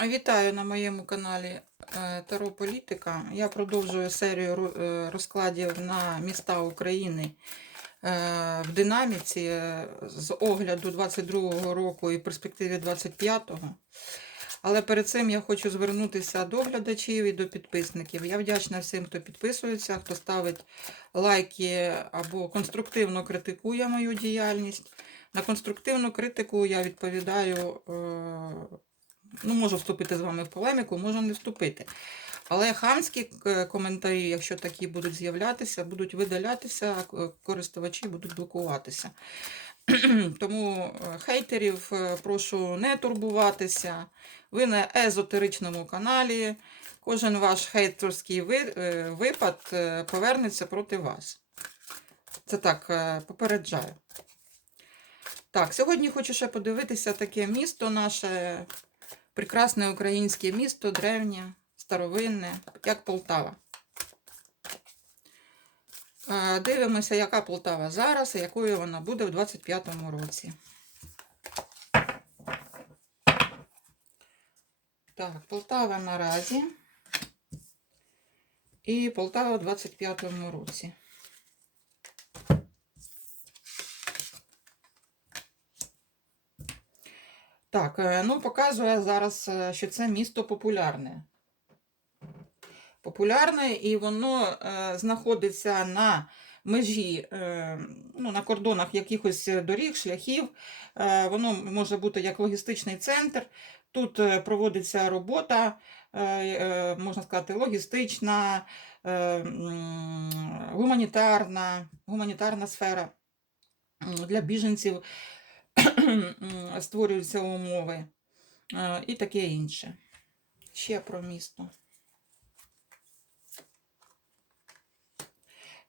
Вітаю на моєму каналі е, Таро Політика. Я продовжую серію е, розкладів на міста України е, в динаміці з огляду 22-го року і перспективі 25-го. Але перед цим я хочу звернутися до глядачів і до підписників. Я вдячна всім, хто підписується, хто ставить лайки або конструктивно критикує мою діяльність. На конструктивну критику я відповідаю. Ну, можу вступити з вами в полеміку, можу не вступити. Але хамські е, коментарі, якщо такі будуть з'являтися, будуть видалятися, а користувачі будуть блокуватися. Тому е, хейтерів е, прошу не турбуватися. Ви на езотеричному каналі. Кожен ваш хейтерський випад повернеться проти вас. Це так, попереджаю. Так, сьогодні хочу ще подивитися таке місто наше прекрасне українське місто, древнє, старовинне, як Полтава. Е, Дивимося, яка Полтава зараз і якою вона буде в 25-му році. Так, Полтава наразі. І Полтава в 25-му році. Так, е, ну показує зараз, е, що це місто популярне. Популярне, і воно е, знаходиться на межі, ну, на кордонах якихось доріг, шляхів. Воно може бути як логістичний центр. Тут проводиться робота, можна сказати, логістична, гуманітарна, гуманітарна сфера для біженців створюються умови е, і таке інше. Ще про місто.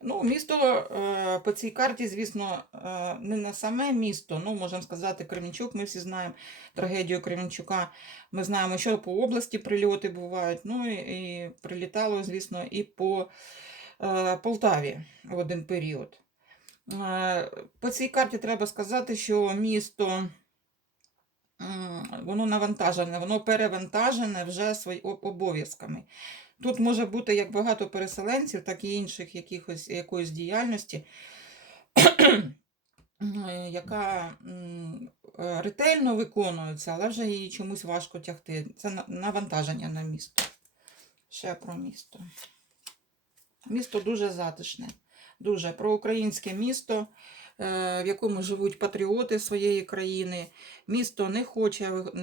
Ну, місто е, по цій карті, звісно, е, не на саме місто. Ну, можемо сказати, Кременчук. Ми всі знаємо трагедію Кременчука. Ми знаємо, що по області прильоти бувають. Ну і, прилітало, звісно, і по Полтаві в один період. По цій карті треба сказати, що місто воно навантажене, воно перевантажене вже свої об- обов'язками. Тут може бути як багато переселенців, так і інших якихось якоїсь діяльності, яка ретельно виконується, але вже її чомусь важко тягти. Це навантаження на місто. Ще про місто. Місто дуже затишне, дуже проукраїнське місто, е, в якому живуть патріоти своєї країни. Місто не хоче е,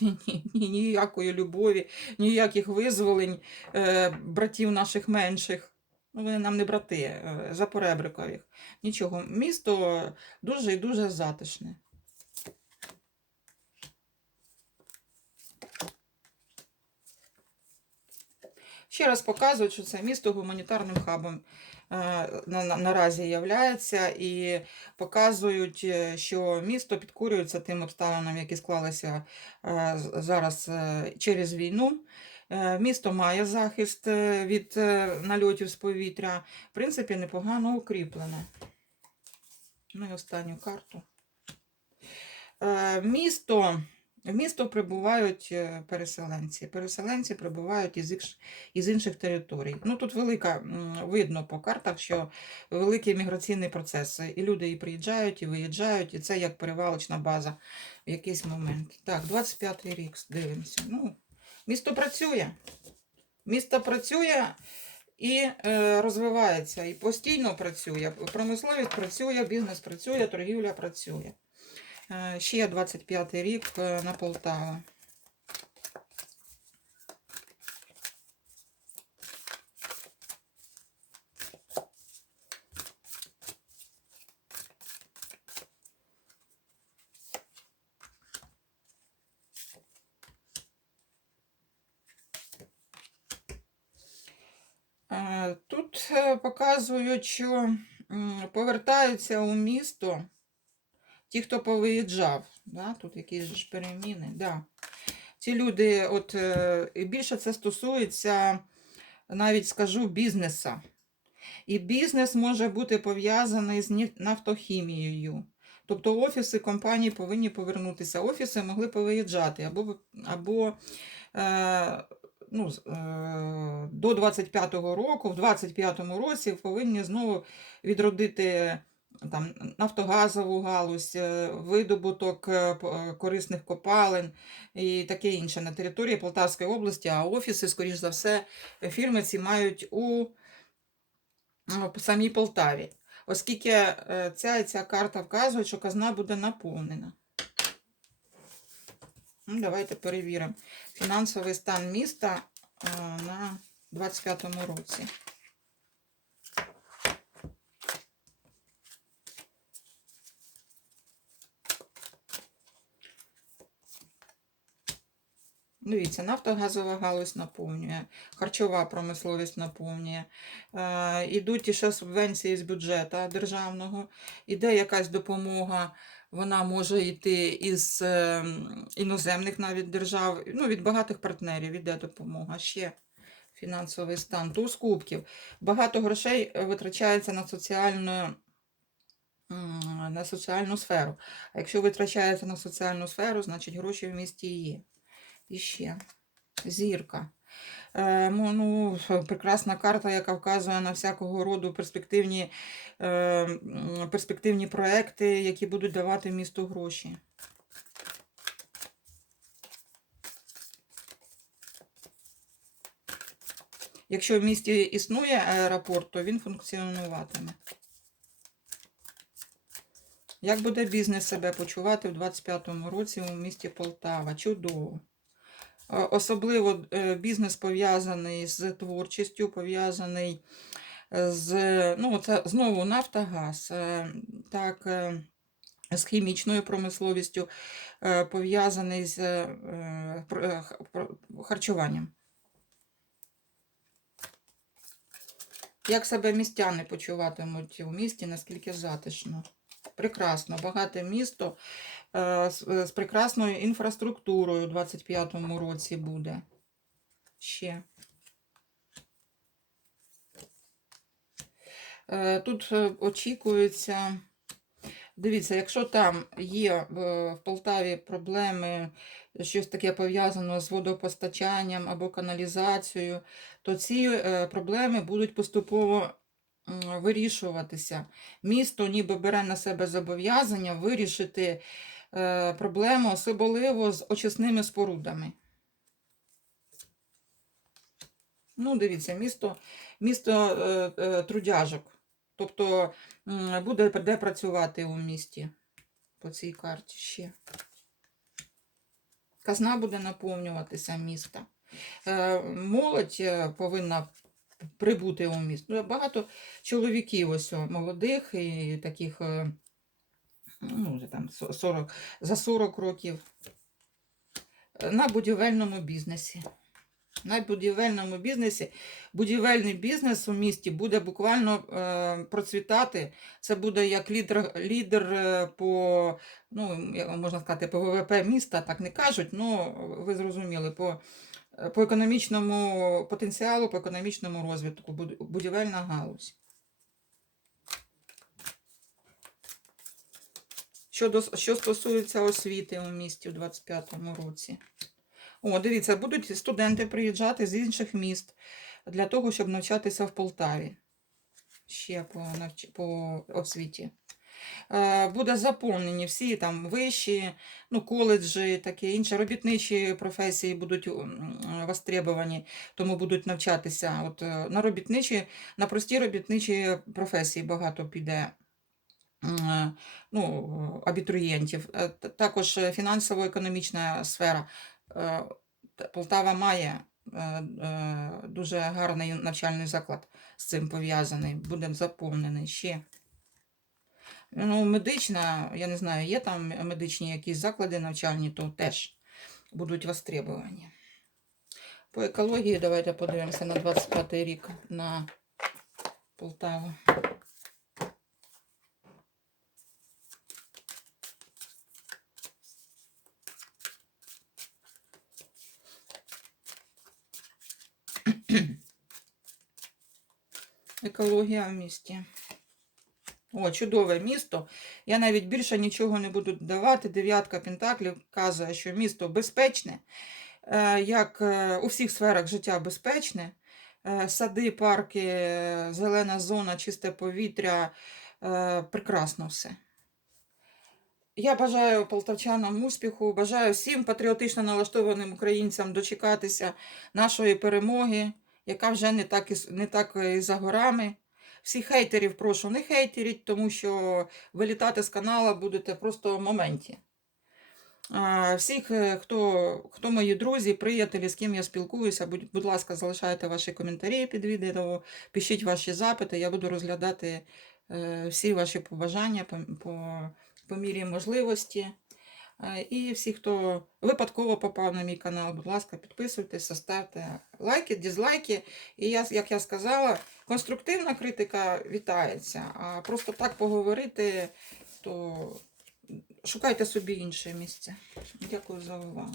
ні- ні- ні- ніякої любові, ніяких визволень е, братів наших менших. Ну, вони нам не брати, е, запоребрикових. Нічого. Місто дуже і дуже затишне. Ще раз показують, що це місто гуманітарним хабом наразі являється, і показують, е, що місто підкорюється тим обставинам, які склалися е, зараз е, через війну. Е, Місто має захист е, від е, нальотів з повітря. В принципі, непогано укріплене. Ну і останню карту. Е, Місто. В місто прибувають е, переселенці. Переселенці прибувають із, ікш- із інших територій. Ну тут велика, видно по картах, що великий міграційний процес. І люди і приїжджають, і виїжджають, і це як перевалочна база в якийсь момент. Так, 25-й рік дивимося. Ну, місто працює. Місто працює і е, розвивається, і постійно працює. Промисловість працює, бізнес працює, торгівля працює. Е, Ще 25-й рік е, на Полтаву. Е, Тут показують, що повертаються у місто ті, хто повиїжджав. Да? Тут якісь ж переміни. Да. Ці люди, от е, більше це стосується, навіть скажу, бізнеса. І бізнес може бути пов'язаний з нафтохімією. Тобто офіси компанії повинні повернутися. Офіси могли повиїжджати або, або е, ну, е, до 25-го року, в 25-му році повинні знову відродити там, нафтогазову галузь, е, видобуток е, е, корисних копалин і таке інше на території Полтавської області, а офіси, скоріш за все, фірми ці мають у ну, самій Полтаві. Оскільки ця ця карта вказує, що казна буде наповнена. Ну, давайте перевіримо фінансовий стан міста на 25-му році. Дивіться, нафтогазова галузь наповнює, харчова промисловість наповнює. Е, ідуть іще субвенції з бюджету державного, іде якась допомога, вона може йти із е, іноземних навіть держав, ну, від багатих партнерів іде допомога. Ще фінансовий стан. Туз кубків. Багато грошей витрачається на соціальну, на соціальну сферу. А якщо витрачається на соціальну сферу, значить гроші в місті є. І зірка. Е, ну, прекрасна карта, яка вказує на всякого роду перспективні, е, перспективні проекти, які будуть давати місту гроші. Якщо в місті існує аеропорт, то він функціонуватиме. Як буде бізнес себе почувати в 2025 році у місті Полтава? Чудово. Особливо е, бізнес пов'язаний з творчістю, пов'язаний е, з ну, це знову Нафтогаз, е, так, з хімічною промисловістю, пов'язаний з харчуванням. Як себе містяни почуватимуть у місті, наскільки затишно? Прекрасно, багате місто з, з прекрасною інфраструктурою у 25-му році буде. Ще. Е, Тут е, очікується. Дивіться, якщо там є е, в Полтаві проблеми, щось таке пов'язане з водопостачанням або каналізацією, то ці е, проблеми будуть поступово вирішуватися. Місто ніби бере на себе зобов'язання вирішити е, проблему особливо з очисними спорудами. Ну, дивіться, місто, місто е, е, трудяжок. Тобто буде де працювати у місті по цій карті ще. Казна буде наповнюватися міста. Е, молодь е, повинна прибути у місто. Ну, Багато чоловіків ось молодих і таких е, ну, вже там 40, за 40 років е, на будівельному бізнесі. На будівельному бізнесі. Будівельний бізнес у місті буде буквально е, процвітати. Це буде як лідер, лідер е, по, ну, можна сказати, по ВВП міста, так не кажуть, ну ви зрозуміли, по, е, по економічному потенціалу, по економічному розвитку, будівельна галузь. Щодо, що стосується освіти у місті у 25-му році. О, дивіться, будуть студенти приїжджати з інших міст для того, щоб навчатися в Полтаві. Ще по, навч... по освіті. Е, Буде заповнені всі там вищі, ну, коледжі, таке інше. Робітничі професії будуть востребовані, тому будуть навчатися. От, е, на робітничі, на прості робітничі професії багато піде ну, абітурієнтів. Е, Також е, фінансово-економічна сфера. Е, Полтава має е, е, дуже гарний навчальний заклад з цим пов'язаний, буде заповнений ще. Ну, медична, я не знаю, є там медичні якісь заклади навчальні, то теж будуть востребовані. По екології давайте подивимося на 25 рік на Полтаву. Екологія в місті. О, чудове місто. Я навіть більше нічого не буду додавати. Дев'ятка Пентаклів вказує, що місто безпечне, е, як е, у всіх сферах життя безпечне. Е, Сади, парки, зелена зона, чисте повітря. Прекрасно все. Я бажаю полтавчанам успіху, бажаю всім патріотично налаштованим українцям дочекатися нашої перемоги, яка вже не так і, не так і за горами. Всіх хейтерів прошу не хейтеріть, тому що вилітати з каналу будете просто в моменті. Всіх, е, хто, хто мої друзі, приятелі, з ким я спілкуюся, будь, будь ласка, залишайте ваші коментарі під відео, пишіть ваші запити, я буду розглядати е, всі ваші побажання по, по, по мірі можливості. Е, І всі, хто випадково попав на мій канал, будь ласка, підписуйтесь, ставте лайки, дізлайки. І я, як я сказала, конструктивна критика вітається, а просто так поговорити, то шукайте собі інше місце. Дякую за увагу.